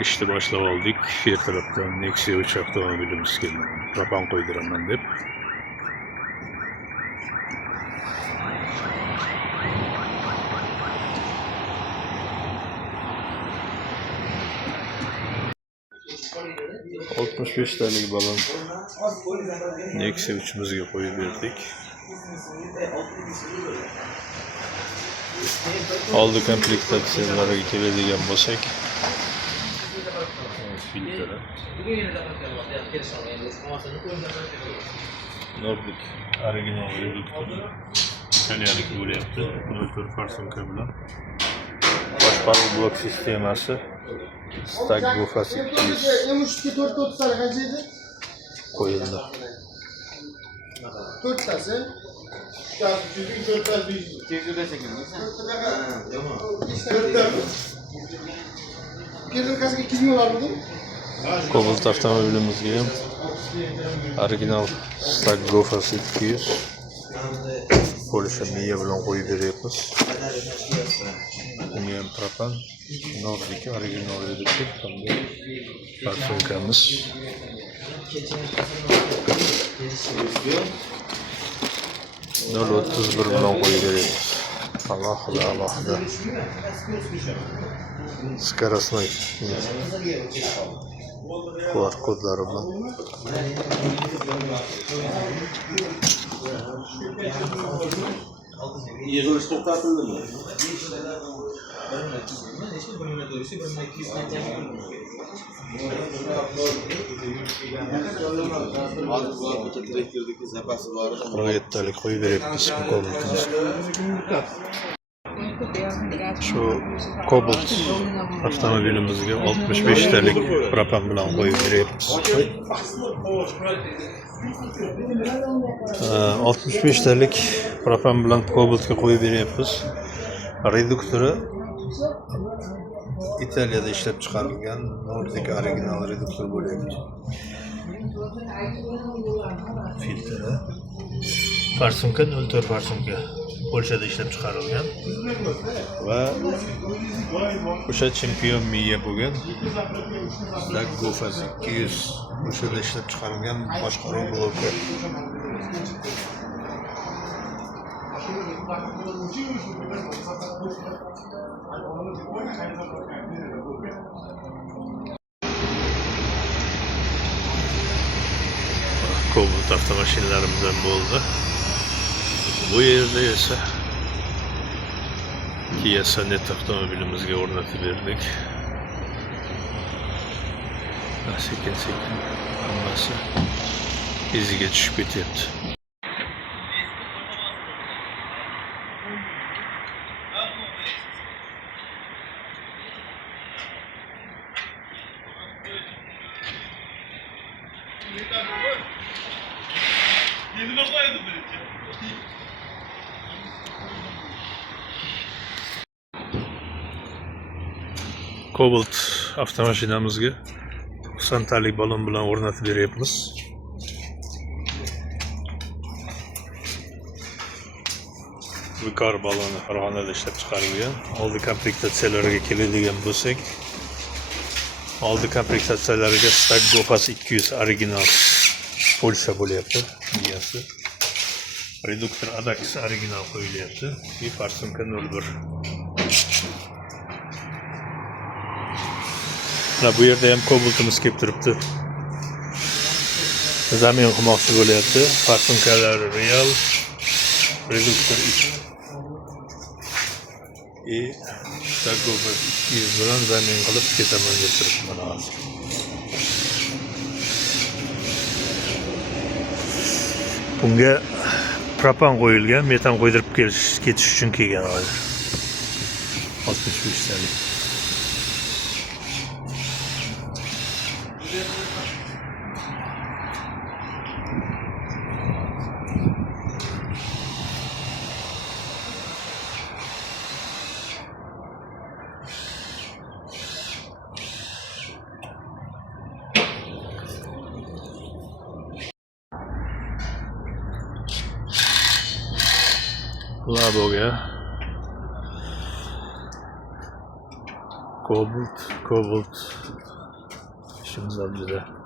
İşte başlab oldik. Her taraftan Nexia 3 avtomobilimiz keldi. Propan qo'ydiraman deb. $65'lik balon Nexia 3'imizga qo'yib berdik. Oldi komplektatsiyalarga keladigan bo'lsak, filtr, Nordic original reduktor, italyanlik bo'lyapti, 0.4 farsunka bilan. Boshqaruv blok sistemasi Stag Gofas 200 qo'yildi. 4tasi. Kasiga 200 ming olarmidim? Cobalt avtomobilimizga ham original Stag Gofas 200 Polsha miya bilan qo'yib beryapmiz. Bunga ham propan, Nordic original reduktor hamda farsunkamiz. 0.31 bilan qo'yib beryapmiz. Alohida скоростной QR kodlari bilan Yig'ilish to'xtatildimi? Ro'yatdalik qo'yib beryapmiz Cobalt'imiz. Shu Cobalt avtomobilimizga 65talik propan bilan qo'yib beryapmiz. 65talik propan bilan Cobalt'ga qo'yib beryapmiz. Reduktori Italiyada ishlab chiqarilgan Nordic original reduktor bo'lyapti. Filtri farsunka 0.4 farsunka Polshada ishlab chiqarilgan va o'sha chempion miya bo'lgan Stag Gofas 200 Polshada ishlab chiqarilgan boshqaruv bloki. Cobalt avtomashinalarımızdan bo'ldi. Bu yerda esa Kia Sonet avtomobilimizga o'rnatib berdik. Sekin hammasi iziga tushib ketyapti. Cobalt avtomashinamizga 90talik balon bilan o'rnatib beryapmiz. Vikar baloni Farg'onada ishlab chiqarilgan. Oldi komplektatsiyalarga keladigan bo'lsak, oldi komplektatsiyalarga Stag Gofas 200 original Polsha bo'lyapti miyasi. Reduktor Adax original qo'yilyapti. Bir farsunka 0.1. Bu yerda ham Cobalt'imiz kelib turibdi. Zamin qilmoqchi bo'lyapti. Farsunkalar real, reduktor Stag Gofas 200 bilan zamin qilib ketaman deb turibman hozir. Bunga propan qo'yilgan, metan qo'ydirib ketish uchun kelgan hozir. 65talik. Laboga Cobalt işimiz var juda.